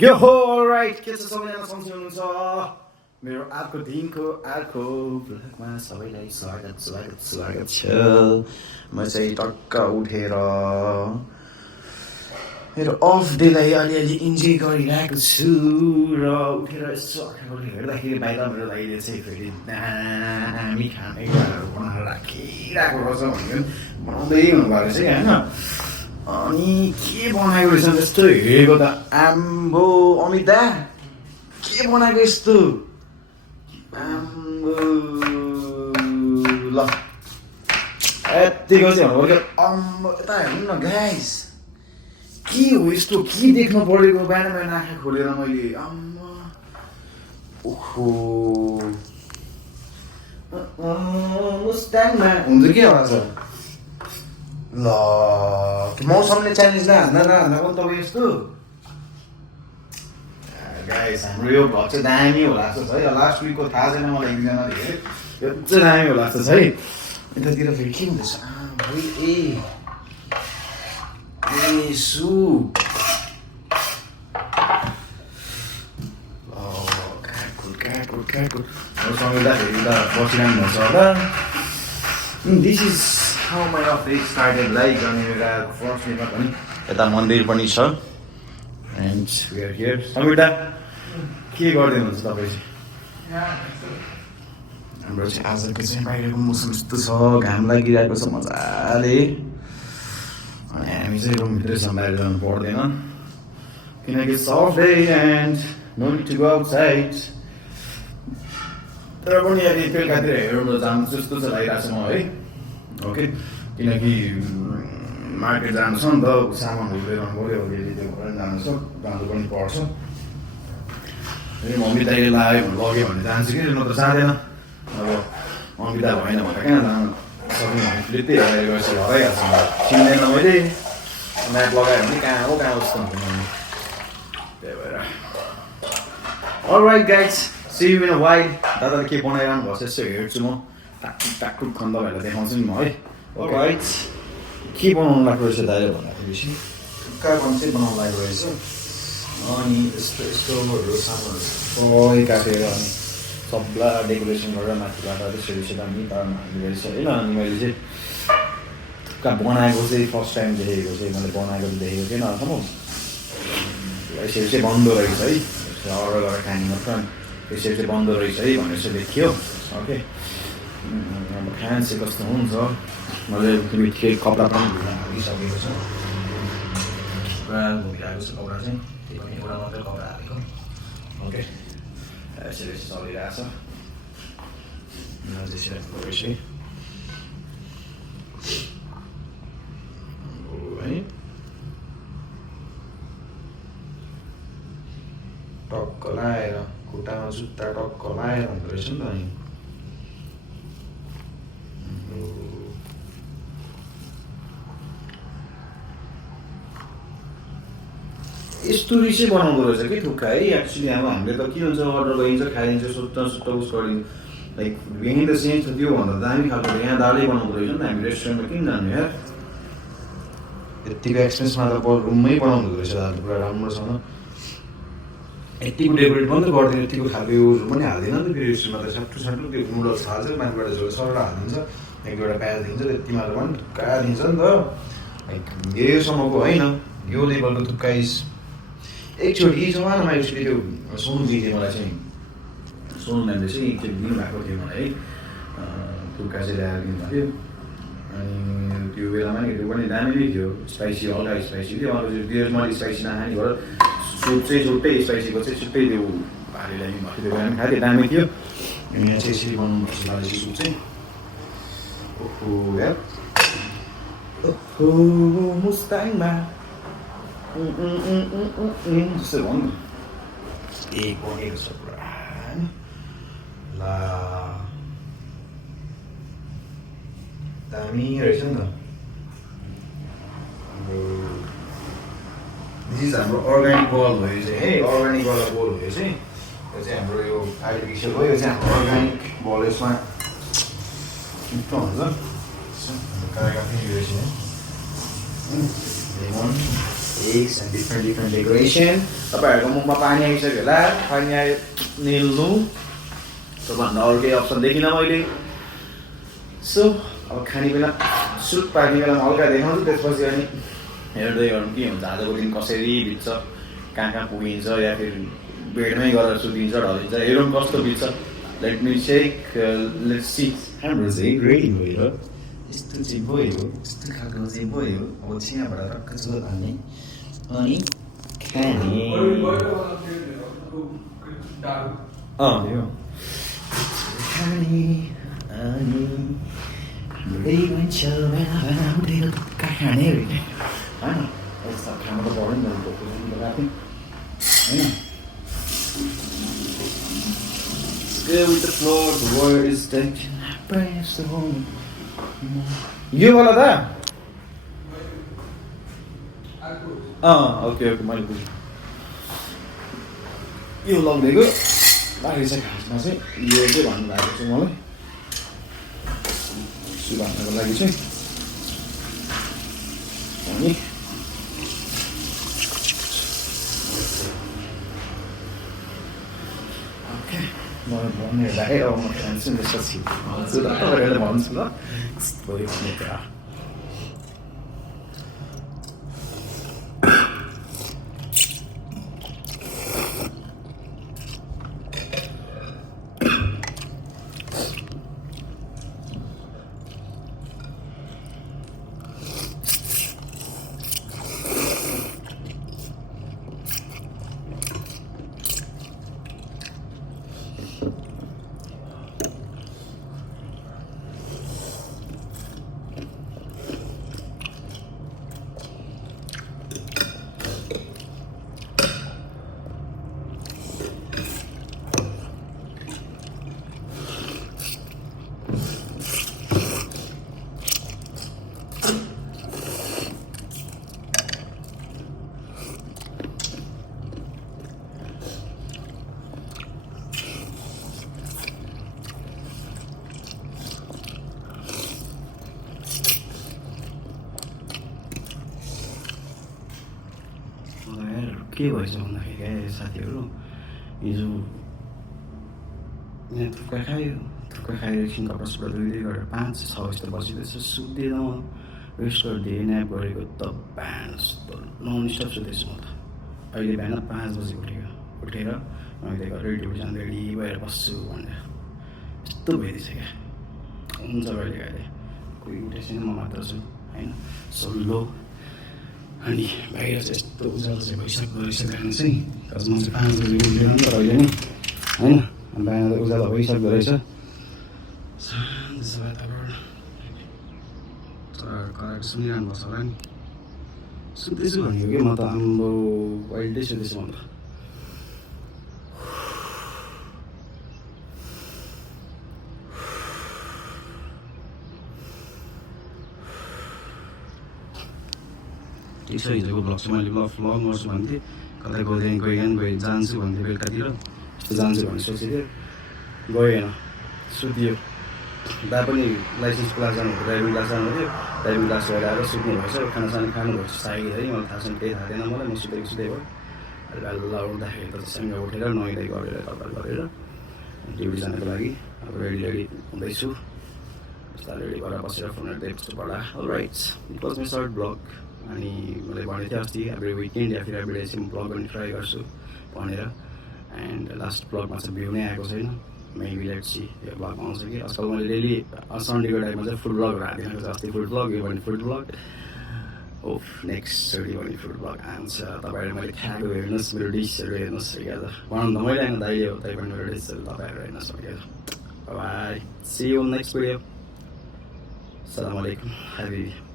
यो हो अलराइट के छ सबैजना सन्चै हुनुहुन्छ मेरो अर्को दिनको अर्को ब्लगमा सबैलाई स्वागत स्वागत स्वागत छ म चाहिँ टक्क उठेर मेरो अफ डेलाई अलिअलि इन्जोय गरिरहेको छु र उठेर यसो आँखाबाट हेर्दाखेरि बाहिर मेरो दाइले चाहिँ फेरि दामी खाने कुराहरू बनाएर राखिरहेको रहेछ भनेर बनाउँदै हुनुभएको रहेछ कि होइन अनि के बनाएको रहेछ त्यस्तो हेरेको त आम्बो अमिता के बनाएको यस्तो आम्बो ल यतिको चाहिँ हुनु अम्बो यता हेर्नु न गाइस के हो यस्तो के देख्नु परेको बिहान बिहान आँखा खोलेर मैले आम्मा ओहो मुस्ताङमा हुन्छ के होला सर ल मौसमले च्यालेन्ज नहान्दा पनि तपाईँ यस्तो गाइस हाम्रो यो भ्लग चाहिँ दामी होला जस्तो छ है लास्ट विकको थाहा छैन मलाई एकजनाले हेरेँ यो चाहिँ दामी होला जस्तो छ है यतातिर फेरि के हुँदैछ ए सुप काटकुट समिधा फेरि त बसिरहनु भन्छ होला this is how my office started like अनि मेरो फर्स्ट डेमा पनि यता मन्दिर पनि छ and we are here Samita के गरिदिनुहुन्छ तपाईँ चाहिँ हाम्रो चाहिँ आजको चाहिँ बाहिरको मौसम यस्तो छ घाम लागिरहेको छ मजाले अनि हामी चाहिँ रुमभित्रै छौँ बाहिर जानु पर्दैन किनकि soft day and no need to go outside तर पनि यदि बेलुकातिर हेर्नु जानु जस्तो चाहिँ लागिरहेको छ म है ओके किनकि मार्केट जानु छ नि त सामानहरू लिएर आउनु पऱ्यो अलिअलि त्यो गरेर जानु छ जानु पनि पर्छ मम्मी दाइले लाग्यो भने लग्यो भने जान्छु कि न त जाँदैन अब मम्मी दा भएन भने कहाँ जानु सक्ने भने त्यही हराएर गएछ हराइहाल्छ चिन्दैन मैले म्याप लगायो भने कहाँ हो जस्तो हुन्छ त्यही भएर alright guys see you in a while दादाले के बनाइरहनु भएको छ यसो हेर्छु म टाकटुक खन्द भएर देखाउँछु नि म है राइट के बनाउनु लाग्दो रहेछ दाइले भन्दाखेरि चाहिँ टुक्का बन चाहिँ बनाउनु लाग्दो रहेछ अनि यस्तो यस्तोहरू सामानहरू सबै काटेर अनि सबलाई डेकोरेसन गरेर माथिबाट त्यसरी दामी पार्नु हाल्ने रहेछ होइन अनि मैले चाहिँ टुक्का बनाएको चाहिँ फर्स्ट टाइम देखेको चाहिँ मैले बनाएको चाहिँ देखेको थिएन अथवा यसरी चाहिँ बन्दो रहेछ है अर्डर गरेर खाने मात्र यसरी चाहिँ बन्दो रहेछ है भनेर चाहिँ देखियो ओके अब खान चाहिँ कस्तो हुन्छ मैले मिठे कपडा पनि हालिसकेको छ पुरा घुमिरहेको छ कपडा चाहिँ त्यही पनि एउटा मात्रै कपडा हालेको ओके यसरी चलिरहेछ है टक्क लाएर खुट्टामा जुत्ता टक्क लाएर हुँदो रहेछ नि त अनि यस्तोरी चाहिँ बनाउँदो रहेछ कि थुक्का है एक्चुली अब हामीले त के हुन्छ अर्डर गरिन्छ खाइदिन्छ सुत्ता उस गरिन्छ लाइक यहीँ त सेम छ त्योभन्दा दामी खालको यहाँ दालै बनाउँदो रहेछ नि त हामी रेस्टुरेन्टमा किन जानु यार यत्तिको एक्सपेन्समा त रुममै बनाउँदो रहेछ दाजु पुरा राम्रोसँग यत्तिको डेकोरेट पनि त गर्दैन यत्तिको खालको उयोहरू पनि हाल्दैन नि त फेरि रेस्टुरेन्टमा त साट्टु त्यो नुडल्स हाल्छ माथिबाट झोल सरर हालिदिन्छ एक दुईवटा प्याज दिन्छ त्यति मात्र पनि थुक्का दिन्छ नि त लाइक योसम्मको होइन यो लेभलको थुक्का इज एकचोटि जमानामा एकचोटि त्यो सोनु दिदी मलाई चाहिँ सोनु म्यामले चाहिँ एकचोटि दिनुभएको थियो मलाई है थुक्का चाहिँ ल्याएर दिनुभएको थियो अनि त्यो बेलामा नि त्यो पनि दामी नै थियो स्पाइसी हल्का स्पाइसी थियो अब त्यो मैले स्पाइसी नखाने भएर सुप चाहिँ छुट्टै स्पाइसीको चाहिँ छुट्टै त्यो भारी ल्याइदिनु भएको थियो त्यो बेला पनि खाएको दामी थियो यहाँ चाहिँ यसरी बनाउनुपर्छ लाले सुप चाहिँ ओहो यार ओहो मुस्ताङमा जस्तै भन्नु ए बनेको छ पुरा ला दामी रहेछ नि त दिस इज हाम्रो अर्ग्यानिक बल भयो चाहिँ है अर्ग्यानिक वाला बल भयो चाहिँ यो चाहिँ हाम्रो यो आर्टिफिसियल भयो यो चाहिँ हाम्रो अर्ग्यानिक बल यसमा मिठो हुन्छ कागज रहेछ lemon cakes and different decoration. तपाईँहरूको मुखमा पानी आइसक्यो होला, पानी आयो निल्नु त्योभन्दा अरू केही अप्सन देखिनँ मैले. सो अब खाने बेला सुप पार्ने बेलामा हल्का देखाउँछु, त्यसपछि अनि हेर्दै गरौँ के हुन्छ आजको दिन कसरी बित्छ, कहाँ पुगिन्छ या फिर बेडमै गरेर सुतिन्छ ढलिन्छ, हेरौँ कस्तो बित्छ. Let me check, let's see. हाम्रो चाहिँ रेडी भयो, यस्तो चाहिँ भयो, यस्तो खालको चाहिँ भयो. अब चियाबाट टक्क चोर हाल्ने अनि खाने. यो खाने अनि हाम्रै भन्छ बेला बेला उठेर टुक्का खाने होइन. यस्तो खानु त पऱ्यो नि त, भोको राख्ने होइन. Go with the floor, the word is dead. Praise the Lord. यो वाला दा? ओके मैले बुझेँ. यो लगिदिएको बाहिर चाहिँ खासमा चाहिँ यो चाहिँ भन्नुभएको छ मलाई सु भन्नको लागि चाहिँ. अनि ओके म भन्नेहरूलाई है अब म खान्छु नि त्यसपछि भन्छु ल, तपाईँहरूले भन्छु ल कस्तो भन्ने कुरा. के भएछ भन्दाखेरि क्या साथीहरू, हिजो यहाँ थुक्का खायो, थुक्का खाएर एकछिन कपडा सपडा धोइदियो गरेर 5-6 यस्तो बसिँदैछ, सुत्दिनँ, रेस्ट गरिदिएँ, न्याप गरेको त बिहान जस्तो नन स्टप सुत्दैछु म त. अहिले बिहान 5 बजी उठेर मैले रेडी भएर बस्छु भनेर यस्तो भइदिएछ क्या. हुन्छ कहिले कहिले कोही उठेको छैन, म मात्र छु होइन, सल्लो. अनि बाहिर चाहिँ यस्तो उज्यालो चाहिँ भइसक्दो रहेछ बिहान चाहिँ, तर म चाहिँ 5 बजी उठ्दैन नि त अहिले नै होइन. बिहान त उज्यालो भइसक्दो रहेछ. शान्त वातावरण कराएको सुनिरहनु पर्छ होला नि. सुत्दैछु भनेको कि म त आम्बो अहिले सुत्दैछु म त. ठिक छ, हिजोको भ्लग चाहिँ मैले भ्लग गर्छु भन्थेँ, कतै गइकन जान्छु भन्थेँ बेलुकातिर, यस्तो जान्छु भन्ने सोचेको थिएँ, गएन, सुतियो. दा पनि लाइसेन्स क्लास जानुभयो, ड्राइभिङ क्लास जानुभयो, ड्राइभिङ क्लास गएर आएर सुत्नु भएछ, खानासाना खानुभएछ सायद है, मलाई थाहा छैन, केही थाहा थिएन मलाई, म सुतेको भयो. बेलुका उठ्दाखेरि त सँगै उठेर नुहाइधुवाइ गरेर कपाल गरेर ड्युटी जानको लागि अब रेडी हुँदैछु. यस्ता रेडी भएर बसेर फोनहरू देख्छु पढा. Alright, it was my short blog. अनि मैले भनेको थिएँ अस्ति एभ्री विकेन्ड या फिर एभ्री डे चाहिँ ब्लग गर्ने ट्राई गर्छु भनेर. एन्ड लास्ट ब्लगमा चाहिँ भ्यू नै आएको छैन, मेबी लेट्स सी यो ब्लग आउँछ कि. आजकल मैले डेली सन्डेको टाइममा चाहिँ फुड ब्लगहरू हालिदिएको छु. अस्ति फुड ब्लग, यो भने फुड ब्लग, ओफ नेक्स्ट चोटि भने फुड ब्लग आउँछ. तपाईँहरू मैले खाएको हेर्नुहोस्, मेरो डिसहरू हेर्नुहोस्. क्या त बनाउनु त मैले होइन, दाइले हो, त्यही पनि मेरो डिसहरू तपाईँहरू हेर्नुहोस्. Bye, see you next video. अस्सलामु अलैकुम.